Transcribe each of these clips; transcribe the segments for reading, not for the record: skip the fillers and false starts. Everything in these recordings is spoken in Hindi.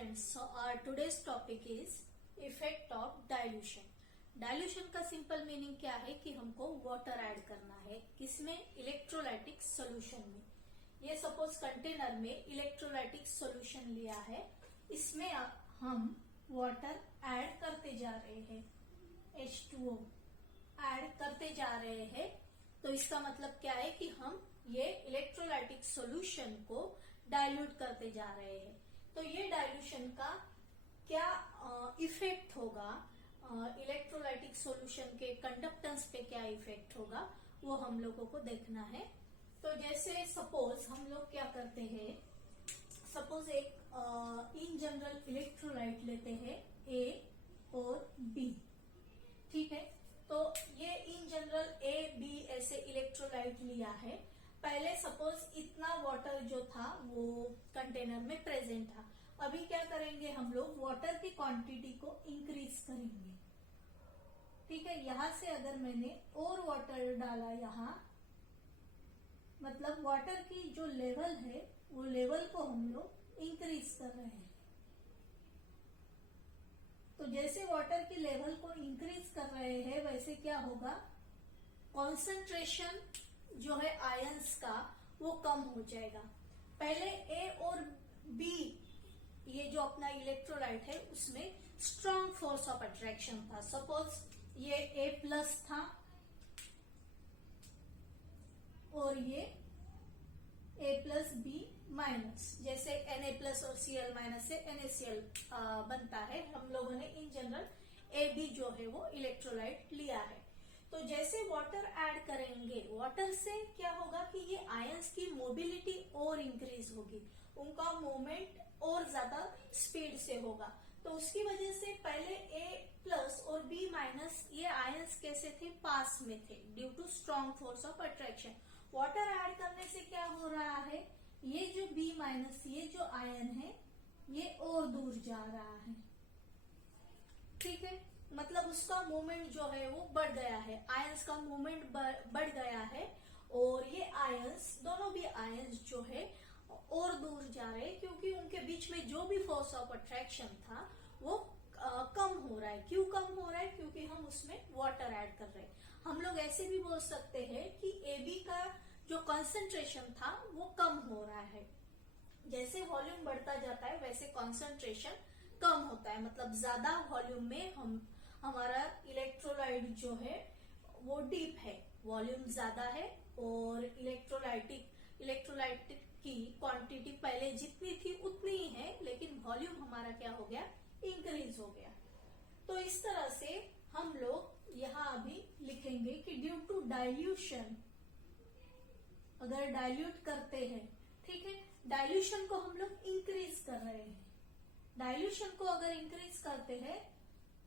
friends, so our today's topic is effect of dilution. Dilution का सिंपल मीनिंग क्या है कि हमको वाटर ऐड करना है, किसमें? इलेक्ट्रोलाइटिक सॉल्यूशन में। ये सपोज कंटेनर में इलेक्ट्रोलाइटिक सॉल्यूशन लिया है, इसमें हम वाटर ऐड करते जा रहे हैं, H2O ऐड करते जा रहे हैं। तो इसका मतलब क्या है कि हम ये इलेक्ट्रोलाइटिक सॉल्यूशन को डाइल्यूट करते जा रहे हैं। तो ये डाइल्यूशन का क्या इफेक्ट होगा, इलेक्ट्रोलाइटिक सॉल्यूशन के कंडक्टेंस पे क्या इफेक्ट होगा, वो हम लोगों को देखना है। तो जैसे सपोज हम लोग क्या करते हैं, सपोज एक इन जनरल इलेक्ट्रोलाइट लेते हैं A और B, ठीक है। तो ये इन जनरल A B ऐसे इलेक्ट्रोलाइट लिया है। पहले सपोज इतना वाटर जो था वो कंटेनर में प्रेजेंट था। अभी क्या करेंगे, हम लोग वाटर की क्वांटिटी को इंक्रीज करेंगे, ठीक है। यहां से अगर मैंने और वाटर डाला यहाँ, मतलब वाटर की जो लेवल है वो लेवल को हम लोग इंक्रीज कर रहे हैं। तो जैसे वाटर की लेवल को इंक्रीज कर रहे हैं वैसे क्या होगा, कॉन्सेंट्रेशन जो है आयंस का वो कम हो जाएगा। पहले A और B ये जो अपना इलेक्ट्रोलाइट है उसमें स्ट्रॉन्ग फोर्स ऑफ अट्रैक्शन था। सपोज ये A+ था और ये A+B-, जैसे Na+ और Cl- से NaCl बनता है। हम लोगों ने इन जनरल AB जो है वो इलेक्ट्रोलाइट लिया है। तो जैसे वाटर ऐड करेंगे, वाटर से क्या होगा कि ये आयंस की मोबिलिटी और इंक्रीज होगी, उनका मूवमेंट और ज्यादा स्पीड से होगा। तो उसकी वजह से पहले A+ और B- ये आयंस कैसे थे, पास में थे, due to strong force of attraction. Water add करने से क्या हो रहा है, ये जो B- ये जो आयन है ये और दूर जा रहा है, ठीक है। मतलब उसका मूवमेंट जो है वो बढ़ गया है, आयंस का मूवमेंट बढ़ गया है और ये आयंस, दोनों भी आयंस जो है और दूर जा रहे हैं, क्योंकि उनके बीच में जो भी फोर्स ऑफ अट्रैक्शन था वो कम हो रहा है। क्यों कम हो रहा है? क्योंकि हम उसमें वाटर ऐड कर रहे हैं। हम लोग ऐसे भी बोल सकते हैं कि AB का जो कंसंट्रेशन था वो कम हो रहा है। जैसे वॉल्यूम बढ़ता जाता है वैसे कंसंट्रेशन कम होता है, मतलब ज्यादा वॉल्यूम में हमारा इलेक्ट्रोलाइट जो है वो डीप है, वॉल्यूम ज्यादा है और इलेक्ट्रोलाइटिक की क्वांटिटी पहले जितनी थी उतनी ही है, लेकिन वॉल्यूम हमारा क्या हो गया, इंक्रीज हो गया। तो इस तरह से हम लोग यहाँ अभी लिखेंगे कि ड्यू टू डाइल्यूशन, अगर डाइल्यूट करते हैं, ठीक है, डाइल्यूशन को हम लोग इंक्रीज कर रहे हैं। डाइल्यूशन को अगर इंक्रीज करते हैं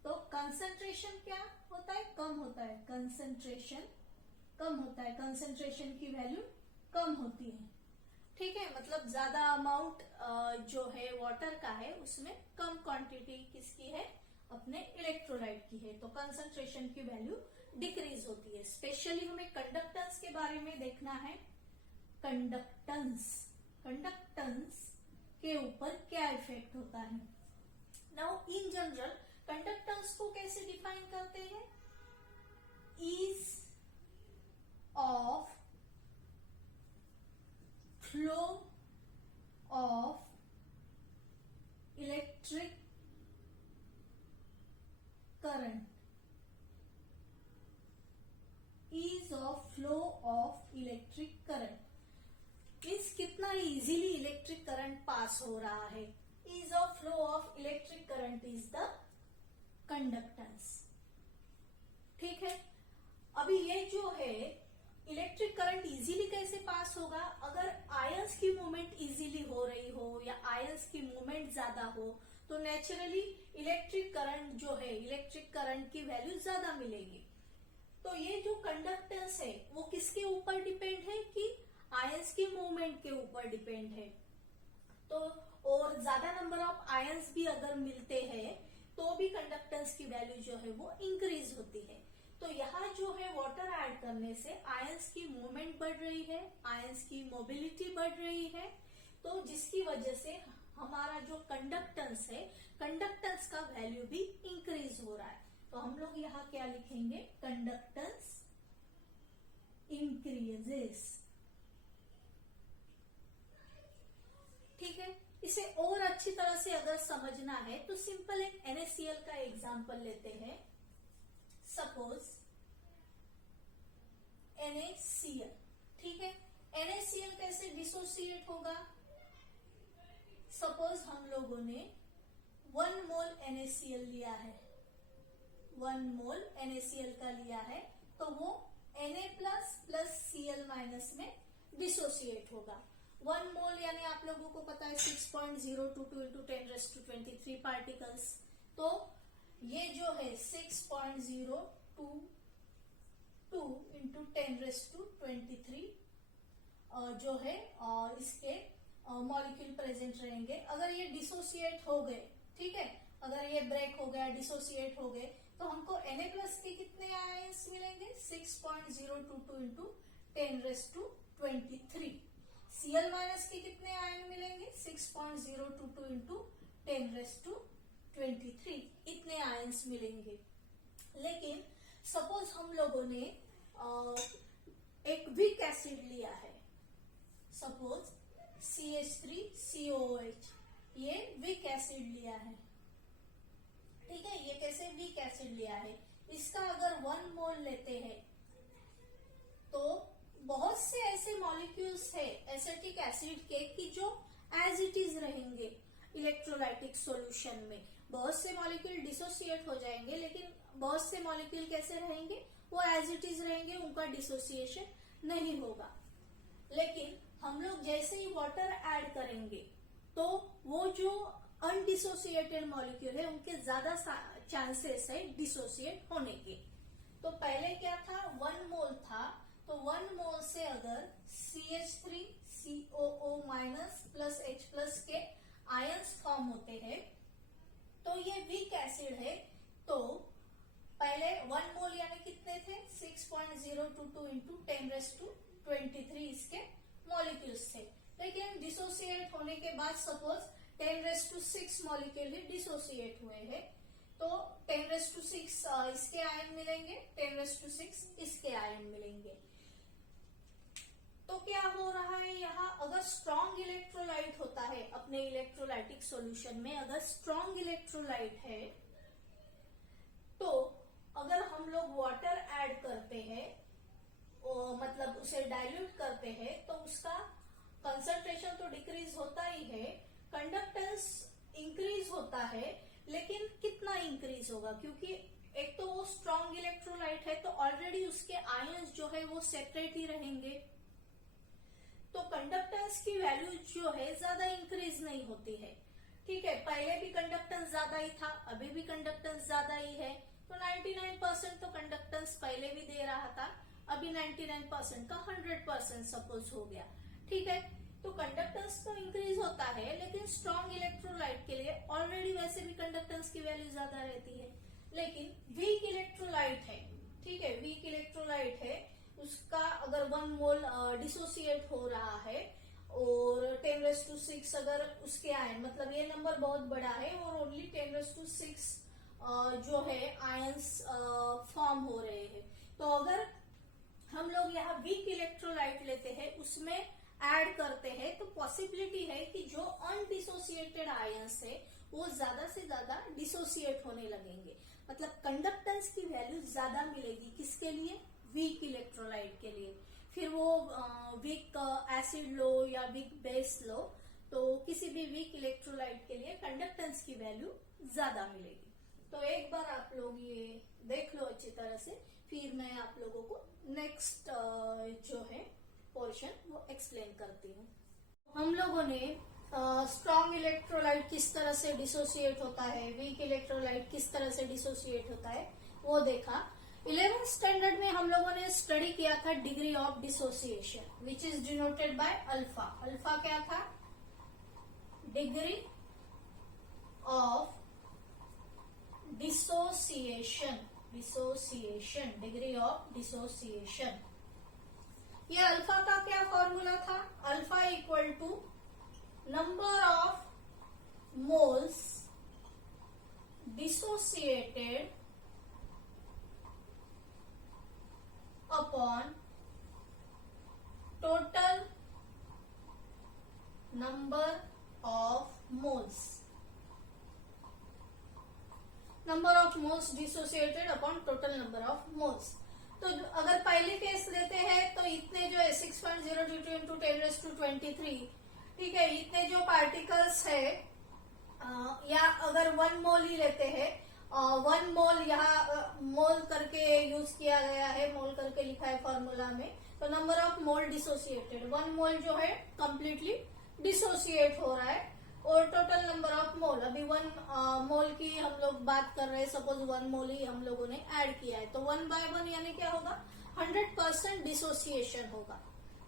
तो कंसंट्रेशन क्या होता है, कम होता है। कंसंट्रेशन कम होता है, कंसंट्रेशन की वैल्यू कम होती है, ठीक है। मतलब ज्यादा अमाउंट जो है वाटर का है उसमें कम क्वांटिटी किसकी है, अपने इलेक्ट्रोलाइट की है, तो कंसंट्रेशन की वैल्यू डिक्रीज होती है। स्पेशली हमें कंडक्टेंस के बारे में देखना है। कंडक्टेंस के ऊपर क्या इफेक्ट होता है। नाउ इन जनरल कंडक्टेंस को कैसे डिफाइन करते हैं, ease of flow of electric current, ease of flow of electric current means कितना इजीली इलेक्ट्रिक करंट पास हो रहा है। Ease of flow of electric current is the conductance, ठीक है। अभी ये जो है इलेक्ट्रिक करंट इजीली कैसे पास होगा, अगर आयंस की मूवमेंट इजीली हो रही हो या आयंस की मूवमेंट ज्यादा हो तो नेचुरली इलेक्ट्रिक करंट जो है, इलेक्ट्रिक करंट की वैल्यू ज्यादा मिलेगी। तो ये जो कंडक्टेंस है वो किसके ऊपर डिपेंड है, कि आयंस की मूवमेंट के ऊपर डिपेंड है। तो और ज्यादा नंबर ऑफ आयंस भी अगर मिलते हैं तो भी कंडक्टेंस की वैल्यू जो है वो इंक्रीज होती है। तो यहाँ जो है वाटर ऐड करने से आयंस की मूवमेंट बढ़ रही है, आयंस की मोबिलिटी बढ़ रही है, तो जिसकी वजह से हमारा जो कंडक्टेंस है, कंडक्टेंस का वैल्यू भी इंक्रीज हो रहा है। तो हम लोग यहाँ क्या लिखेंगे, कंडक्टेंस इंक्रीजेस। ठीक है, इसे और अच्छी तरह से अगर समझना है तो सिंपल एक NaCl का एग्जांपल लेते हैं। सपोज NaCl, ठीक है, NaCl कैसे डिसोसिएट होगा। सपोज हम लोगों ने 1 मोल NaCl लिया है, 1 मोल NaCl का लिया है, तो वो Na प्लस Cl माइनस में डिसोसिएट होगा। 1 मोल यानी आप लोगों को पता है 6.022 इंटू 10⁻23 पार्टिकल्स। तो ये जो है 6.022 इंटू 10⁻23 जो है इसके मॉलिक्यूल प्रेजेंट रहेंगे। अगर ये डिसोसिएट हो गए, ठीक है, अगर ये ब्रेक हो गया, डिसोसिएट हो गए, तो हमको Na प्लस के कितने आयंस मिलेंगे, 6.022 इंटू 10⁻23। Cl माइनस के कितने आयन मिलेंगे, 6.022 इंटू 10⁻23, इतने आयंस मिलेंगे। लेकिन सपोज हम लोगों ने एक वीक एसिड लिया है, सपोज CH3COOH, ये वीक एसिड लिया है, ठीक है, ये कैसे वीक एसिड लिया है। इसका अगर 1 मोल लेते हैं तो बहुत से ऐसे मॉलिक्यूल्स है एसिटिक एसिड के कि जो एज इट इज रहेंगे इलेक्ट्रोलाइटिक सॉल्यूशन में। बहुत से मॉलिक्यूल डिसोसिएट हो जाएंगे, लेकिन बहुत से मॉलिक्यूल कैसे रहेंगे, वो एज इट इज रहेंगे, उनका डिसोसिएशन नहीं होगा। लेकिन हम लोग जैसे ही वाटर ऐड करेंगे तो वो जो अनडिसोसिएटेड मॉलिक्यूल है उनके ज्यादा चांसेस है डिसोसिएट होने के। तो पहले क्या था, 1 मोल था, तो 1 मोल से अगर CH3COO minus plus H plus के आयंस फॉर्म होते हैं तो ये वीक एसिड है। तो पहले 1 मोल यानी कितने थे, 6.022 इंटू 10⁻23 इसके मॉलिक्यूल्स थे। लेकिन डिसोसिएट होने के बाद सपोज 10⁻6 मॉलिक्यूल ही डिसोसिएट हुए हैं, तो 10⁻6 इसके आयन मिलेंगे, 10⁻6 इसके आयन मिलेंगे। तो क्या हो रहा है यहाँ, अगर स्ट्रॉन्ग इलेक्ट्रोलाइट होता है अपने इलेक्ट्रोलाइटिक सॉल्यूशन में, अगर स्ट्रॉन्ग इलेक्ट्रोलाइट है तो अगर हम लोग वाटर ऐड करते हैं, मतलब उसे डाइल्यूट करते हैं, तो उसका कंसंट्रेशन तो डिक्रीज होता ही है, कंडक्टेंस इंक्रीज होता है, लेकिन कितना इंक्रीज होगा, क्योंकि एक तो वो स्ट्रॉन्ग इलेक्ट्रोलाइट है तो ऑलरेडी उसके आयंस जो है वो सेपरेट ही रहेंगे, तो कंडक्टेंस की वैल्यू जो है ज्यादा इंक्रीज नहीं होती है। ठीक है, पहले भी कंडक्टेंस ज्यादा ही था, अभी भी कंडक्टेंस ज्यादा ही है, तो 99% तो कंडक्टेंस पहले भी दे रहा था, अभी 99% का 100% सपोज हो गया। ठीक है, तो कंडक्टेंस तो इंक्रीज होता है, लेकिन स्ट्रॉन्ग इलेक्ट्रोलाइट के लिए ऑलरेडी वैसे भी कंडक्टेंस की वैल्यू ज्यादा रहती है। लेकिन वीक इलेक्ट्रोलाइट है, ठीक है, वीक इलेक्ट्रोलाइट है, उसका अगर 1 मोल डिसोसिएट हो रहा है और 10⁻6 अगर उसके आयन, मतलब ये नंबर बहुत बड़ा है और ओनली 10⁻6 जो है आयंस फॉर्म हो रहे हैं, तो अगर हम लोग यहाँ वीक इलेक्ट्रोलाइट लेते हैं, उसमें ऐड करते हैं, तो पॉसिबिलिटी है कि जो अनडिसोसिएटेड आयंस है वो ज्यादा से ज्यादा डिसोसिएट होने लगेंगे, मतलब कंडक्टेंस की वैल्यू ज्यादा मिलेगी। किसके लिए, वीक इलेक्ट्रोलाइट के लिए। फिर वो वीक एसिड लो या वीक बेस लो, तो किसी भी वीक इलेक्ट्रोलाइट के लिए कंडक्टेंस की वैल्यू ज्यादा मिलेगी। तो एक बार आप लोग ये देख लो अच्छी तरह से, फिर मैं आप लोगों को नेक्स्ट जो है पोर्शन वो एक्सप्लेन करती हूँ। हम लोगों ने स्ट्रॉन्ग इलेक्ट्रोलाइट किस तरह से डिसोसिएट होता है, वीक इलेक्ट्रोलाइट किस तरह से डिसोसिएट होता है वो देखा। 11th स्टैंडर्ड में हम लोगों ने स्टडी किया था degree of dissociation, which is denoted by alpha. Alpha क्या था, degree of dissociation, dissociation, degree of dissociation. ये अल्फा का क्या फॉर्मूला था, alpha equal to number of moles dissociated upon total number of moles, number of moles dissociated upon total number of moles. तो अगर पहली केस लेते हैं तो इतने जो है 6.022 इंटू 10⁻23, ठीक है, इतने जो पार्टिकल्स है, या अगर 1 मोल ही लेते हैं, 1 मोल यहाँ मोल करके यूज किया गया है, मोल करके लिखा है फॉर्मूला में, तो नंबर ऑफ मोल डिसोसिएटेड 1 मोल जो है कंप्लीटली डिसोसिएट हो रहा है, और टोटल नंबर ऑफ मोल, अभी 1 मोल की हम लोग बात कर रहे हैं, सपोज 1 मोल ही हम लोगों ने ऐड किया है, तो 1/1 यानी क्या होगा, 100% डिसोसिएशन होगा,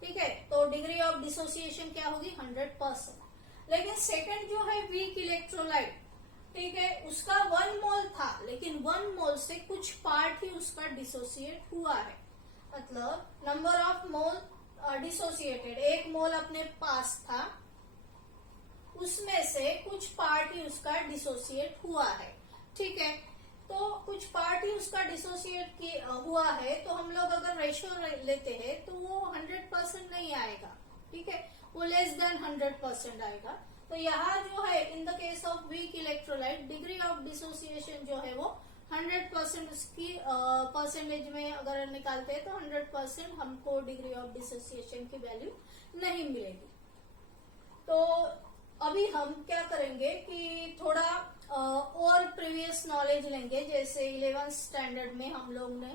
ठीक है। तो डिग्री ऑफ डिसोसिएशन क्या होगी, 100%। लेकिन सेकंड जो है वीक इलेक्ट्रोलाइट, ठीक है, उसका 1 मोल था, लेकिन 1 मोल से कुछ पार्ट ही उसका डिसोसिएट हुआ है, मतलब नंबर ऑफ मोल डिसोसिएटेड, 1 मोल अपने पास था, उसमें से कुछ पार्ट ही उसका डिसोसिएट हुआ है, ठीक है। तो कुछ पार्ट ही उसका डिसोसिएट हुआ है, तो हम लोग अगर रेशियो लेते हैं तो वो 100% नहीं आएगा, ठीक है, वो लेस देन 100% आएगा। तो यहाँ जो है in the case of weak electrolyte degree of dissociation जो है वो 100% उसकी परसेंटेज में अगर निकालते हैं तो 100% हमको डिग्री ऑफ डिसोसिएशन की वैल्यू नहीं मिलेगी। तो अभी हम क्या करेंगे कि थोड़ा और प्रीवियस नॉलेज लेंगे, जैसे 11th स्टैंडर्ड में हम लोग ने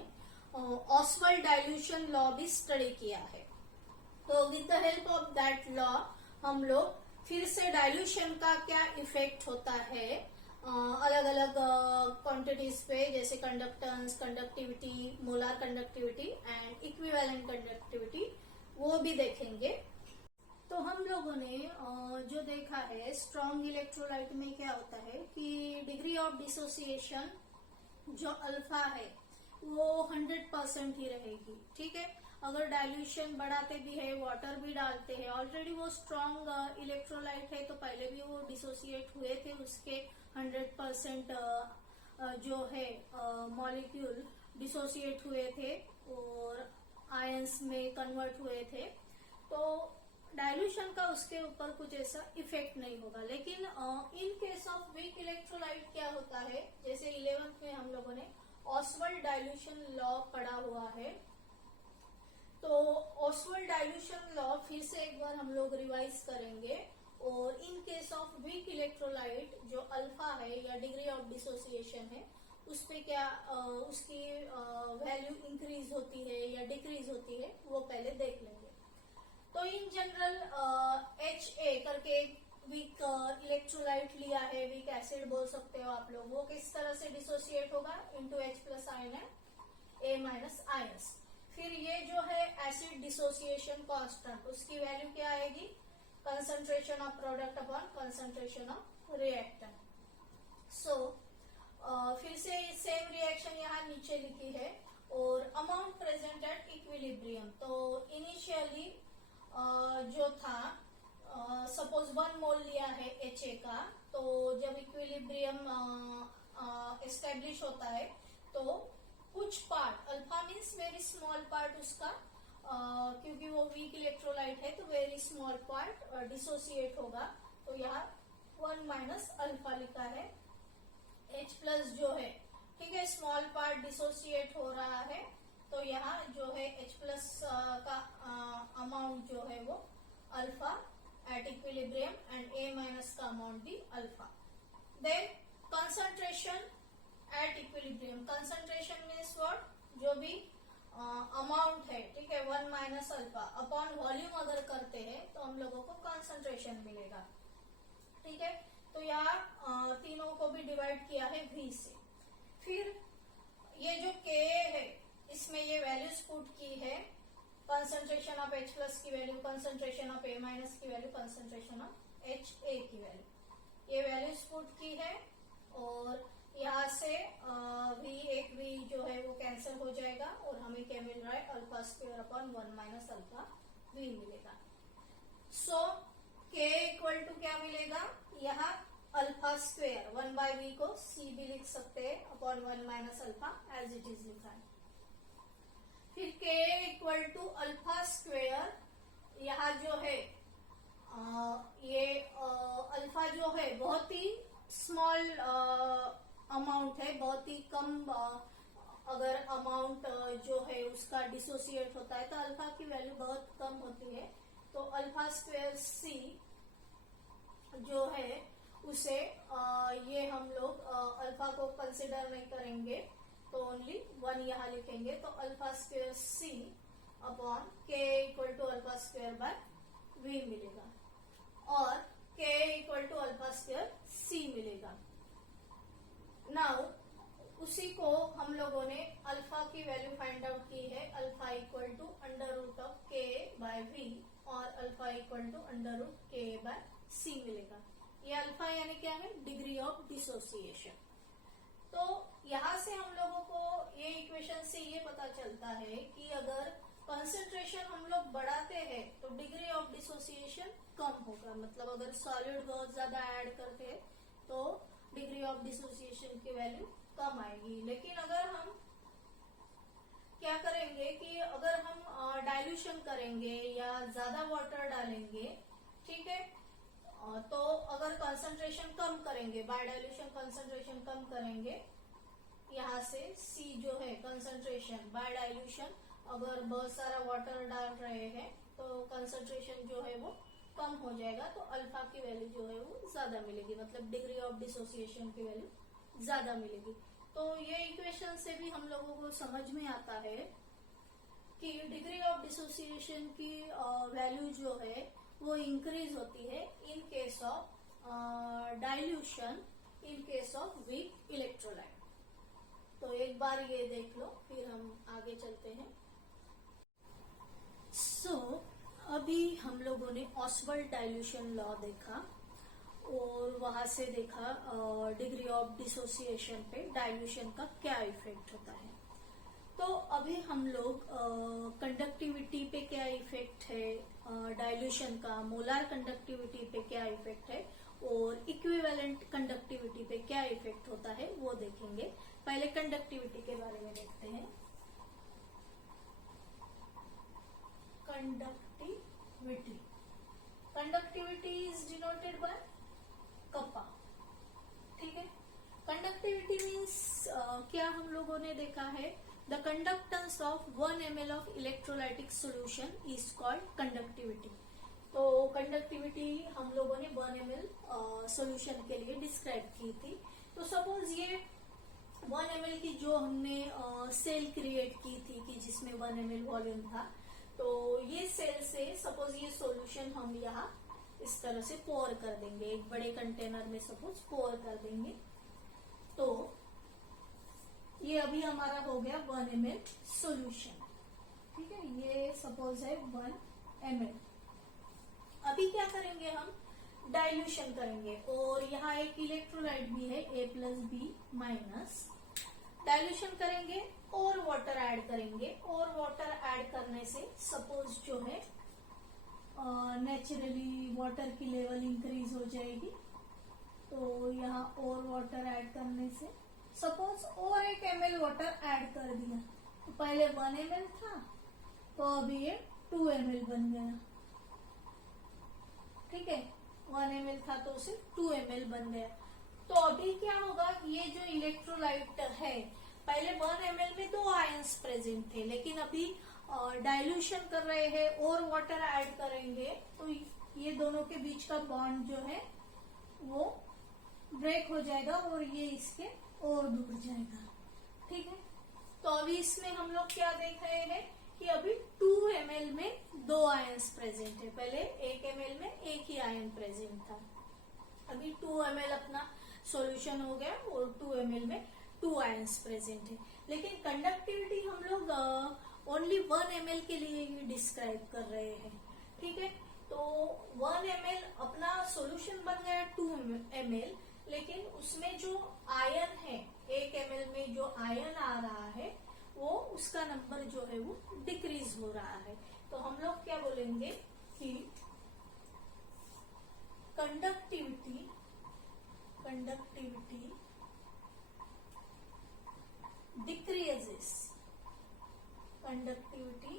ऑसवाल्ड डाइल्यूशन लॉ भी स्टडी किया है। तो with the help of that law हम लोग फिर से डाइल्यूशन का क्या इफेक्ट होता है अलग अलग क्वांटिटीज पे, जैसे conductance, conductivity, molar conductivity and equivalent conductivity, वो भी देखेंगे। तो हम लोगों ने जो देखा है स्ट्रॉन्ग इलेक्ट्रोलाइट में क्या होता है कि डिग्री ऑफ डिसोसिएशन जो अल्फा है वो 100% ही रहेगी, ठीक है। अगर डाइल्यूशन बढ़ाते भी है, वाटर भी डालते हैं, ऑलरेडी वो स्ट्रॉन्ग इलेक्ट्रोलाइट है तो पहले भी वो डिसोसिएट हुए थे, उसके 100% जो है मॉलिक्यूल डिसोसिएट हुए थे और आयंस में कन्वर्ट हुए थे, तो डाइल्यूशन का उसके ऊपर कुछ ऐसा इफेक्ट नहीं होगा। लेकिन in case of weak electrolyte क्या होता है, जैसे 11th में हम लोगों ने ऑसवाल्ड डाइल्यूशन लॉ पढ़ा हुआ है, तो ऑसवाल्ड डाइल्यूशन लॉ फिर से एक बार हम लोग रिवाइज करेंगे, और in case of weak electrolyte जो अल्फा है या डिग्री ऑफ डिसोसिएशन है, उस पे क्या उसकी वैल्यू इंक्रीज होती है या डिक्रीज होती है, वो पहले देख लेंगे। तो इन जनरल HA करके एक वीक इलेक्ट्रोलाइट लिया है, वीक एसिड बोल सकते हो आप लोग, वो किस तरह से डिसोसिएट होगा, इंटू H+ आयन है, A- आयंस। फिर ये जो है एसिड डिसोसिएशन कांस्टेंट, उसकी वैल्यू क्या आएगी, concentration of product upon concentration of reactant. So फिर से सेम रिएक्शन यहाँ नीचे लिखी है, और अमाउंट प्रेजेंट एट इक्विलिब्रियम। तो इनिशियली जो था सपोज 1 मोल लिया है HA का, तो जब इक्विलिब्रियम एस्टेब्लिश होता है तो कुछ part, alpha means very small part उसका, क्योंकि वो वीक इलेक्ट्रोलाइट है तो वेरी स्मॉल पार्ट डिसोसिएट होगा, तो यहाँ 1 - अल्फा लिखा है। H+ जो है, ठीक है, स्मॉल पार्ट डिसोसिएट हो रहा है, तो यहाँ जो है H+ का अमाउंट जो है वो alpha at equilibrium, and A- का अमाउंट भी alpha. Then concentration at equilibrium, concentration means what, जो भी अमाउंट है, ठीक है, 1 - अल्फा अपॉन वॉल्यूम अगर करते हैं तो हम लोगों को कंसंट्रेशन मिलेगा, ठीक है। तो यहाँ तीनों को भी डिवाइड किया है V से। फिर ये जो Ka है, इसमें ये वैल्यूज पुट की है, कंसंट्रेशन ऑफ H+ की वैल्यू, कंसंट्रेशन ऑफ A- की वैल्यू, कंसंट्रेशन ऑफ HA की वैल्यू, ये वैल्यूज पुट की है, और यहाँ से V जो है वो कैंसिल हो जाएगा, और हमें क्या मिल रहा है, अल्फा² अपॉन 1 - अल्फा V मिलेगा। सो K इक्वल टू क्या मिलेगा, यहाँ अल्फा स्क्वेयर 1/v को c भी लिख सकते हैं upon 1 minus alpha as it is लिखा है। फिर k equal to alpha square, यहाँ जो है ये अल्फा जो है बहुत ही स्मॉल अमाउंट है, बहुत ही कम अगर अमाउंट जो है उसका डिसोसिएट होता है तो अल्फा की वैल्यू बहुत कम होती है। तो अल्फा स्क्वेयर c जो है उसे ये हम लोग अल्फा को कंसिडर नहीं करेंगे तो ओनली 1 यहाँ लिखेंगे। तो alpha square c upon k equal to alpha square by v मिलेगा और k equal to alpha square c मिलेगा। नाउ उसी को हम लोगों ने अल्फा की वैल्यू फाइंड आउट की है, alpha equal to under root of k by v और alpha equal to under root k by c मिलेगा। ये अल्फा यानी क्या है, डिग्री ऑफ डिसोसिएशन। तो यहाँ से हम लोगों को ये इक्वेशन से ये पता चलता है कि अगर कंसंट्रेशन हम लोग बढ़ाते हैं तो डिग्री ऑफ डिसोसिएशन कम होगा, मतलब अगर सॉलिड बहुत ज्यादा ऐड करते हैं तो डिग्री ऑफ डिसोसिएशन की वैल्यू कम आएगी। लेकिन अगर हम क्या करेंगे कि अगर हम डाइल्यूशन करेंगे या ज्यादा वाटर डालेंगे, ठीक है, तो अगर कंसंट्रेशन कम करेंगे, बाय डाइल्यूशन कंसंट्रेशन कम करेंगे, यहाँ से C जो है कंसंट्रेशन बाय डाइल्यूशन अगर बहुत सारा वाटर डाल रहे हैं तो कंसंट्रेशन जो है वो कम हो जाएगा, तो अल्फा की वैल्यू जो है वो ज्यादा मिलेगी, मतलब डिग्री ऑफ डिसोसिएशन की वैल्यू ज्यादा मिलेगी। तो ये इक्वेशन से भी हम लोगों को समझ में आता है कि डिग्री ऑफ डिसोसिएशन की वैल्यू जो है वो इंक्रीज होती है in case of dilution, in case of weak electrolyte. तो एक बार ये देख लो, फिर हम आगे चलते हैं। अभी हम लोगों ने ऑसवाल्ड डाइल्यूशन लॉ देखा और वहां से देखा डिग्री ऑफ डिसोसिएशन पे डाइल्यूशन का क्या इफेक्ट होता है। तो अभी हम लोग कंडक्टिविटी पे क्या इफेक्ट है डाइल्यूशन का, मोलार कंडक्टिविटी पे क्या इफेक्ट है और इक्विवेलेंट कंडक्टिविटी पे क्या इफेक्ट होता है वो देखेंगे। पहले कंडक्टिविटी के बारे में देखते हैं। Conductivity is denoted bye kappa, ठीक है। कंडक्टिविटी मीन्स क्या हम लोगों ने देखा है, the conductance of 1 ml of electrolytic solution is called conductivity. तो कंडक्टिविटी हम लोगों ने 1 ml सोल्यूशन के लिए डिस्क्राइब की थी। तो सपोज ये 1 ml की जो हमने सेल क्रिएट की थी कि जिसमें 1 ml वॉल्यूम था, तो ये सेल से सपोज ये सॉल्यूशन हम यहाँ इस तरह से पोर कर देंगे, एक बड़े कंटेनर में सपोज पोर कर देंगे। तो ये अभी हमारा हो गया 1 ml सॉल्यूशन, ठीक है, ये सपोज है 1 ml। अभी क्या करेंगे, हम डाइल्यूशन करेंगे और यहाँ एक इलेक्ट्रोलाइट भी है A+B-। डाइल्यूशन करेंगे और वाटर ऐड करेंगे और वाटर ऐड करने से सपोज जो है नेचुरली वाटर की लेवल इंक्रीज हो जाएगी। तो यहाँ और वाटर ऐड करने से सपोज और 1 ml वाटर ऐड कर दिया, तो पहले 1 ml था तो अभी ये 2 ml बन गया, ठीक है, 1 ml था तो उसे 2 ml बन गया। तो अभी क्या होगा, ये जो इलेक्ट्रोलाइट है पहले 1 ml में 2 आयंस प्रेजेंट थे, लेकिन अभी डाइल्यूशन कर रहे हैं और वाटर ऐड करेंगे तो ये दोनों के बीच का बॉन्ड जो है वो ब्रेक हो जाएगा और ये इसके और दूर जाएगा, ठीक है। तो अभी इसमें हम लोग क्या देख रहे हैं कि अभी 2 ml में 2 आयंस प्रेजेंट है, पहले 1 ml में एक ही आयन प्रेजेंट था। अभी 2 ml अपना सॉल्यूशन हो गया और 2 ml में 2 आयंस प्रेजेंट है। लेकिन कंडक्टिविटी हम लोग ओनली 1 ml के लिए ही डिस्क्राइब कर रहे हैं, ठीक है। तो 1 ml अपना सॉल्यूशन बन गया 2 ml, लेकिन उसमें जो आयन है 1 ml में जो आयन आ रहा है वो उसका नंबर जो है वो डिक्रीज हो रहा है। तो हम लोग क्या बोलेंगे कि conductivity conductivity decreases. Conductivity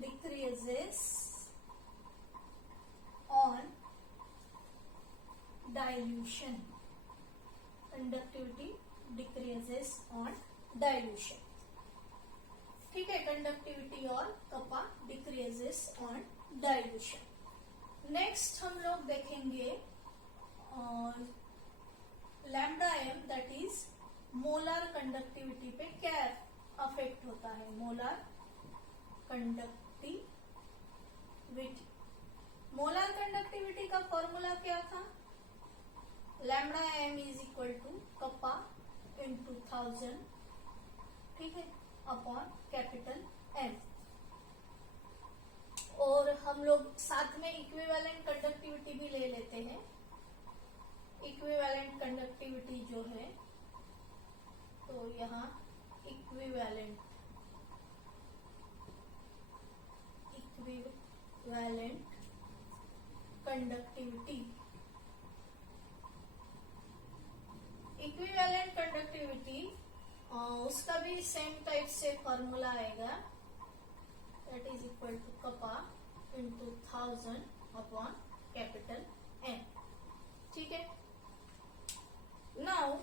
decreases on dilution. Conductivity decreases on dilution. ठीक है, कंडक्टिविटी और kappa decreases on dilution. Next हम लोग देखेंगे lambda M, that is molar conductivity पे क्या अफेक्ट होता है. Molar conductivity. मोलर कंडक्टिविटी का फॉर्मूला क्या था. Lambda M is equal to kappa into 1000, ठीक है, अपॉन कैपिटल एम. और हम लोग साथ में इक्विवेलेंट कंडक्टिविटी भी ले लेते हैं. इक्विवेलेंट कंडक्टिविटी जो है, तो यहाँ इक्विवेलेंट कंडक्टिविटी. इक्विवेलेंट कंडक्टिविटी उसका भी सेम टाइप से फॉर्मूला आएगा. That is equal to kappa into 1000 upon capital M. ठीक है. नाउ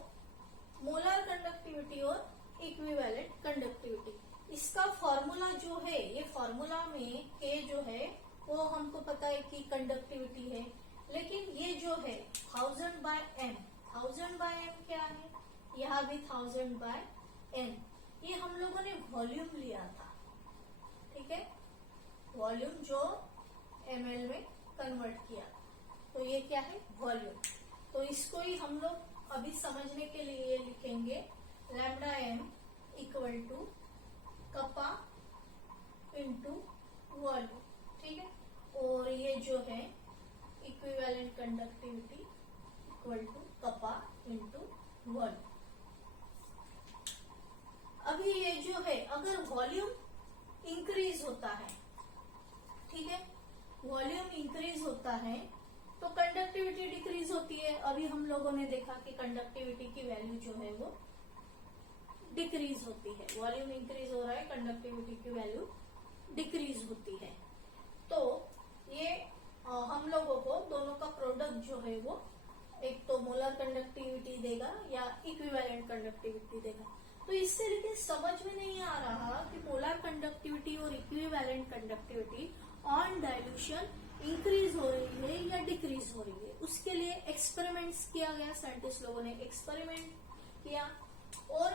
मोलर कंडक्टिविटी और इक्विवेलेंट कंडक्टिविटी, इसका फॉर्मूला जो है, ये फॉर्मूला में के जो है वो हमको पता है कि कंडक्टिविटी है, लेकिन ये जो है 1000 बाय एम, 1000 बाय एम क्या है, यहाँ भी 1000 बाय एन, ये हम लोगों ने वॉल्यूम लिया था. ठीक है, वॉल्यूम जो ml में कन्वर्ट किया, तो ये क्या है, वॉल्यूम. तो इसको ही हम लोग अभी समझने के लिए लिखेंगे lambda M equal to kappa into volume. ठीक है. और ये जो है equivalent conductivity equal to kappa into volume. अभी ये जो है, अगर वॉल्यूम इंक्रीज होता है, ठीक है, वॉल्यूम इंक्रीज होता है तो कंडक्टिविटी डिक्रीज होती है. अभी हम लोगों ने देखा कि कंडक्टिविटी की वैल्यू जो है वो डिक्रीज होती है. वॉल्यूम इंक्रीज हो रहा है, कंडक्टिविटी की वैल्यू डिक्रीज होती है. तो ये हम लोगों को दोनों का प्रोडक्ट जो है वो एक तो मोलर कंडक्टिविटी देगा या इक्विवेलेंट कंडक्टिविटी देगा. तो इस तरीके समझ में नहीं आ रहा कि मोलर कंडक्टिविटी और equivalent conductivity on dilution increase हो रही है या डिक्रीज हो रही है. उसके लिए एक्सपेरिमेंट्स किया गया. साइंटिस्ट लोगों ने एक्सपेरिमेंट किया और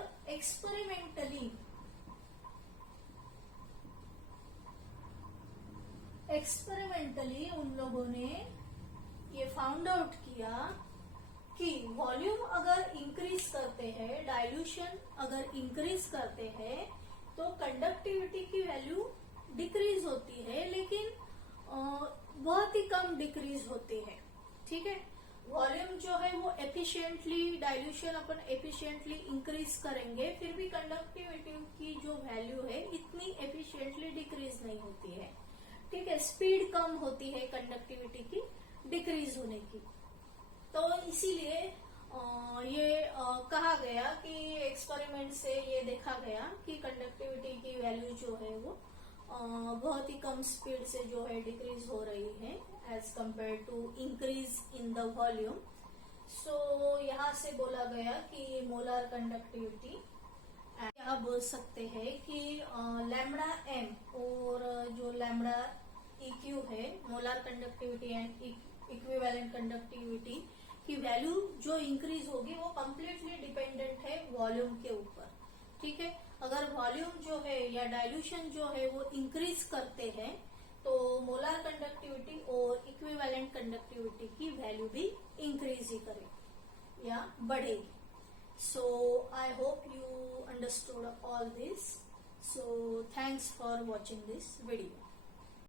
एक्सपेरिमेंटली उन लोगों ने ये फाउंड आउट किया कि वॉल्यूम अगर इंक्रीज करते हैं, डाइल्यूशन अगर इंक्रीज करते हैं, तो कंडक्टिविटी की वैल्यू डिक्रीज होती है, लेकिन बहुत ही कम डिक्रीज होती है. ठीक है. वॉल्यूम जो है वो एफिशिएंटली, डाइल्यूशन अपन एफिशिएंटली इंक्रीज करेंगे, फिर भी कंडक्टिविटी की जो वैल्यू है इतनी एफिशिएंटली डिक्रीज नहीं होती है. ठीक है. स्पीड कम होती है कंडक्टिविटी की डिक्रीज होने की. तो इसीलिए ये कहा गया कि एक्सपेरिमेंट से ये देखा गया कि कंडक्टिविटी की वैल्यू जो है वो बहुत ही कम स्पीड से जो है डिक्रीज हो रही है as compare to increase in the volume. So यहाँ से बोला गया कि मोलर कंडक्टिविटी, यहाँ बोल सकते हैं कि लैम्डा एम और जो लैम्डा इक्यू है, molar conductivity and equivalent conductivity की वैल्यू जो इंक्रीज होगी वो कम्प्लीटली डिपेंडेंट है वॉल्यूम के ऊपर. ठीक है. अगर वॉल्यूम जो है या डाइल्यूशन जो है वो इंक्रीज करते हैं तो मोलर कंडक्टिविटी और इक्विवेलेंट कंडक्टिविटी की वैल्यू भी इंक्रीज ही करेगी या बढ़ेगी. So I hope you understood all this. So thanks for watching this video.